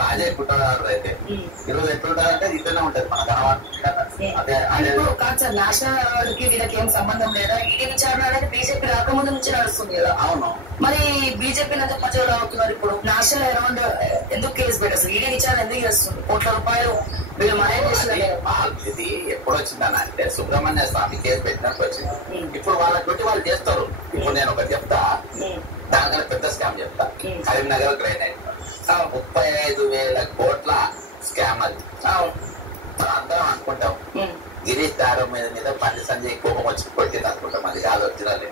రాజా ఎట్లుంటాడు అయితే ఈరోజు ఎట్లుంటారంటే ఇట్లనే ఉంటది మన అదే కాదు సార్. నేషనల్ అవార్డు కి వీళ్ళకి ఏం సంబంధం లేదా? ఈడీ విచారణ అనేది బీజేపీ రాకముందు నుంచి నడుస్తుంది కదా. అవును. మరి బీజేపీ ఎందుకు మధ్యలో అవుతున్నారు? ఇప్పుడు నేషనల్ అవార్డు ఎందుకు కేసు పెట్టారు? ఈడీ విచారణ ఎందుకు చేస్తుంది? ₹1,00,00,000 వీళ్ళు మాయం చేస్తున్నారు. ఇది ఎప్పుడు వచ్చిందని అంటే సుబ్రహ్మణ్య స్వామి కేసు పెట్టినప్పుడు వచ్చింది. ఇప్పుడు వాళ్ళ వాళ్ళు చేస్తారు. ఇప్పుడు నేను ఒకటి చెప్తా, దానికన్నా పెద్ద స్కామ్ చెప్తా. కరీంనగర్ గ్రైనైట్ 35,000 కోట్ల స్కామ్ అది. అందరం అనుకుంటాం గిరీష్ దారం మీద బండి సంజయ్ కోపం వచ్చి కొట్టింది అనుకుంటాం. అది కాదు ఒరిజినల్.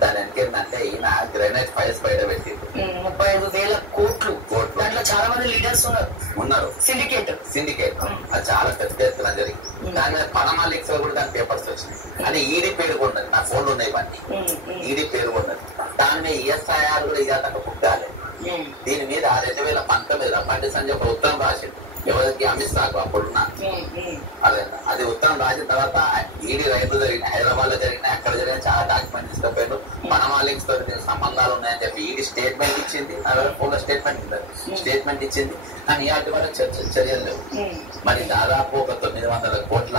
దాని వెనకేందంటే ఈయన గ్రైనైట్ ఫైల్స్ బయట పెట్టిండు. 35,000 కోట్లు. దాంట్లో చాలా మంది లీడర్స్ ఉన్నారు. సిండికేట్ అది చాలా పెద్ద ఎత్తున జరిగింది. దాని మీద పనమా లీక్స్ కూడా దాని పేపర్స్ వచ్చినాయి. అని ఈడీ పేరు కూడా ఉన్నది. నా ఫోన్లు ఉన్నాయి ఇవన్నీ. ఈడీ పేరు కూడా ఉన్నది. దాని మీద ESIR కూడా ఇక బుక్ కాలేదు. దీని మీద 2019 బండి సంజయ్ ఒక ఉత్తరం రాసిండు ఎవరికి, అమిత్ షాకు అప్పుడున్న. అది ఉత్తరం రాసిన తర్వాత ఈడీ రైతులు జరిగిన హైదరాబాద్ లో జరిగిన అక్కడ జరిగిన చాలా డాక్యుమెంట్ తీసుకుపోయారు. పనమా లింక్స్ తో సంబంధాలు ఉన్నాయని చెప్పి ఈడీ స్టేట్మెంట్ ఇచ్చింది. ఫోన్లో స్టేట్మెంట్ ఇచ్చింది. కానీ ఇవాటి వరకు చర్యలు లేవు. మరి దాదాపు ఒక 900 కోట్ల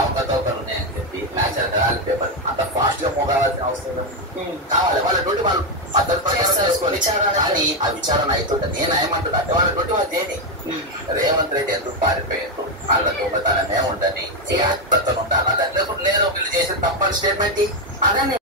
అవకతవకలు ఉన్నాయని చెప్పి నేషనల్ హెరాల్డ్ పేపర్ అంత ఫాస్ట్ గా మోగాల్సిన అవసరం కావాలి. వాళ్ళ వాళ్ళు పద్ధతి ప్రకారం చేసుకోవాలి. కానీ ఆ విచారణ అవుతుంటే నేను ఏమంటున్నా అంటే వాళ్ళ వాళ్ళు చేయని. రేవంత్ రెడ్డి ఎందుకు పారిపోయారు? వాళ్ళ దొంగతనమే ఉండని, ఉండాలి, లేకుంటే లేరు వీళ్ళు చేసిన తప్పని స్టేట్మెంట్. అదే